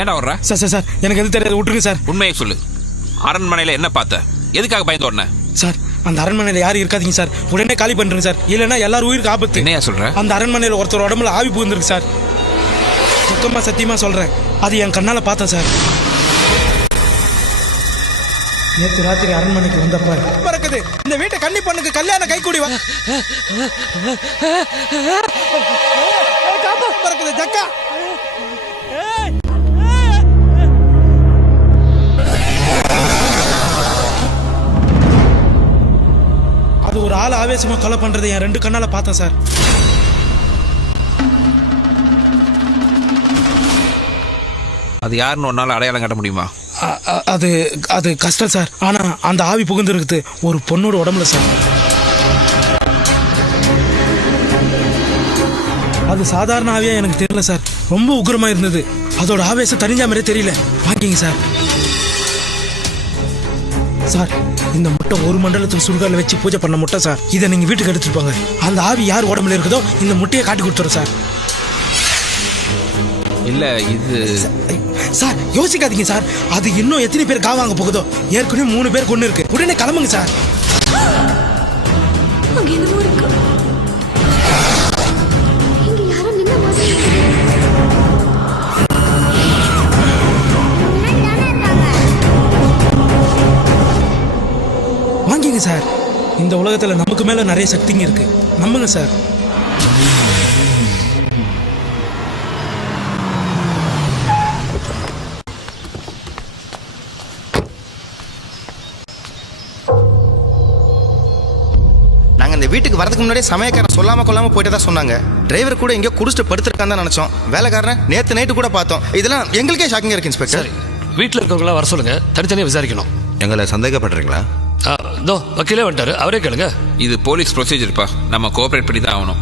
ஏன்டா வர்ற? Sir sir sir எனக்கு எது தெரியாது, விட்டுருங்க சார். உண்மையை சொல்லு. அரண்மனையில என்ன பார்த்த? எதுக்காக பயந்து ஓடுன? சார் அந்த அரண்மனையில் யாரும் இருக்காதீங்க சார், உடனே காலி பண்ணுறேங்க சார், இல்லைன்னா எல்லாரும் உயிருக்கு ஆபத்து. என்னையா சொல்ற? அந்த அரண்மனையில் ஒருத்தர் உடம்புல ஆவி புகுந்துருக்கு சார். சுத்தமாக சத்தியமாக சொல்கிறேன், அது என் கண்ணால் பார்த்தேன் சார். நேற்று ராத்திரி அரண்மனைக்கு வந்தப்ப பறக்குது இந்த வீட்டை கன்னி பொண்ணுக்கு கல்யாணம் கைக்கூடி பறக்குது ஜக்கா. அது ஒரு ஆள் ஆவேசமா கொலை பண்றதை என் 2 கண்ணால பார்த்தேன் சார். அது யாருன்னு ஒரு நாள் அடையாளம் காட்ட முடியுமா? அது அது கஷ்டம் சார். ஆனா அந்த ஆவி புகுந்து இருக்குது ஒரு பொண்ணோட உடம்புல சார். அது சாதாரண ஆவியா எனக்கு தெரியல சார், ரொம்ப உக்கிரமா இருந்தது. அதோட ஆவேசம் தனிஞ்ச மாதிரியே தெரியல. வாங்கிங்க சார். சார் இந்த முட்டை ஒரு மண்டலத்துக்கு சுடுகால வச்சு பூஜை பண்ண முட்டை சார். இதை நீங்க வீட்டுக்கு எடுத்துட்டு போங்க. அந்த ஆவி யார் உடம்புல இருக்குதோ இந்த முட்டையை காட்டி கொடுத்துறோம் சார். இல்ல இது சார் யோசிக்காதீங்க சார், அது இன்னும் எத்தனை பேர் காவாங்க போகுதோ. ஏற்கனவே 3 பேர் கொண்டு இருக்கு. உடனே கிளம்புங்க சார். வாங்கிங்க சார். இந்த உலகத்துல நமக்கு மேல நிறைய சக்திங்க இருக்கு, நம்புங்க சார். இந்த வீட்டுக்கு வரதுக்கு முன்னாடியே சமயக்காரன் சொல்லாம கொள்ளாம போயிட்டு தான் சொன்னாங்க. டிரைவர் கூட எங்கேயோ குடிச்சிட்டு படுத்திருக்கான்னு தான் நினைச்சோம். வேலைக்காரன் நேத்து நைட்டு கூட பார்த்தோம். இதெல்லாம் எங்களுக்கே ஷாக்கிங்கா இருக்கு இன்ஸ்பெக்டர். வீட்டில் இருக்கவங்களா வர சொல்லுங்க, தனித்தனியாக விசாரிக்கணும். எங்களை சந்தேகப்படுறீங்களா? இதோ வக்கீலே வந்துட்டாரு, அவரே கேளுங்க. இது போலீஸ் ப்ரொசீஜர்ப்பா, நம்ம கோஆபரேட் பண்ணி தான் ஆகணும்.